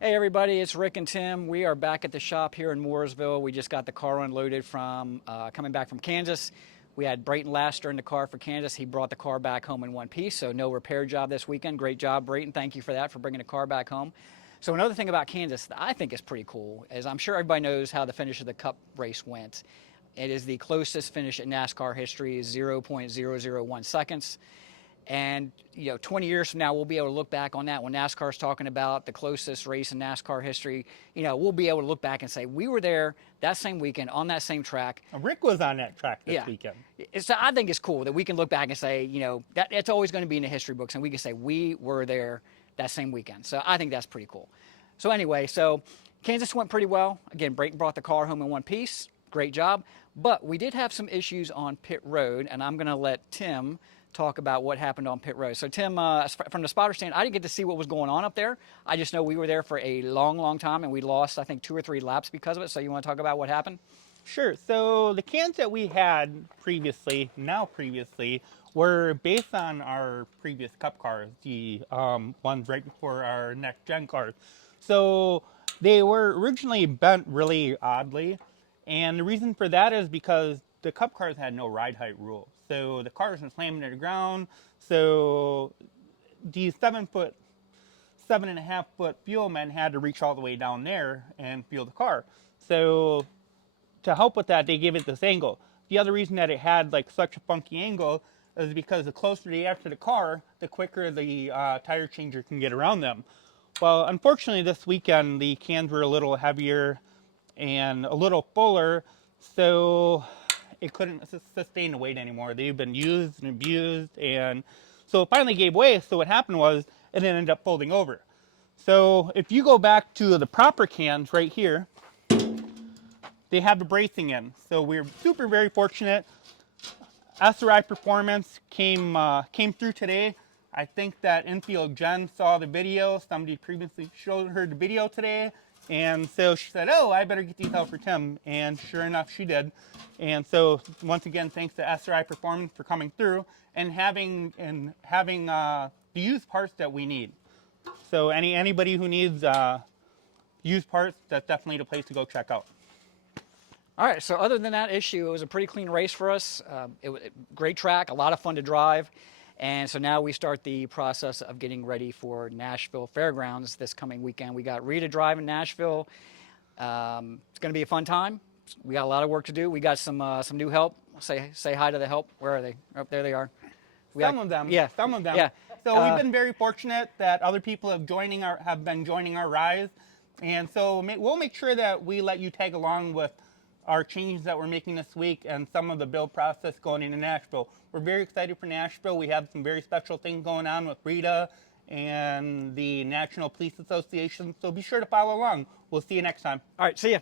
Hey everybody, it's Rick and Tim. We are back at the shop here in Mooresville. We just got the car unloaded from coming back from Kansas. We had Brayton Laster in the car for Kansas. He brought the car back home in one piece, so no repair job this weekend. Great job, Brayton. Thank you for that, for bringing the car back home. So another thing about Kansas that I think is pretty cool is I'm sure everybody knows how the finish of the Cup race went. It is the closest finish in NASCAR history, 0.001 seconds. And 20 years from now, we'll be able to look back on that when NASCAR's talking about the closest race in NASCAR history. We'll be able to look back and say we were there that same weekend on that same track. Rick was on that track this Yeah, weekend. I think it's cool that we can look back and say, that it's always going to be in the history books, and we can say we were there that same weekend. So I think that's pretty cool. So anyway, Kansas went pretty well. Again, Brayton brought the car home in one piece. Great job. But we did have some issues on pit road, and I'm going to let Tim talk about what happened on pit road. So Tim, from the spotter stand, I didn't get to see what was going on up there. I just know we were there for a long time, and we lost, I think, 2 or 3 laps because of it. So you want to talk about what happened? Sure. So the cans that we had previously, were based on our previous Cup cars, the ones right before our next gen cars. So they were originally bent really oddly, and the reason for that is because the Cup cars had no ride height rule. So the cars were slamming to the ground. So these 7.5 foot fuel men had to reach all the way down there and fuel the car. So to help with that, they gave it this angle. The other reason that it had like such a funky angle is because the closer they are to the car, the quicker the tire changer can get around them. Well, unfortunately, this weekend the cans were a little heavier and a little fuller, so it couldn't sustain the weight anymore. They've been used and abused, and so it finally gave way. So what happened was it ended up folding over. So if you go back to the proper cans right here, they have the bracing in. So we're very fortunate. SRI Performance came through today. I think that Infield Jen saw the video. Somebody previously showed her the video today. And so she said, oh, I better get these out for Tim. And sure enough, she did. And so once again, thanks to SRI Performance for coming through and having the used parts that we need. So anybody who needs used parts, that's definitely the place to go check out. All right, so other than that issue, it was a pretty clean race for us. It was a great track, a lot of fun to drive. And so now we start the process of getting ready for Nashville Fairgrounds this coming weekend. We got Rita driving Nashville. It's going to be a fun time. We got a lot of work to do. We got some new help. Say hi to the help. Where are they? Oh, there they are. Some of them. Yeah. Some of them. Yeah. So we've been very fortunate that other people have been joining our rise, and so we'll make sure that we let you tag along with our changes that we're making this week and some of the build process going into Nashville. We're very excited for Nashville. We have some very special things going on with Rita and the National Police Association, so be sure to follow along. We'll see you next time. All right, see ya.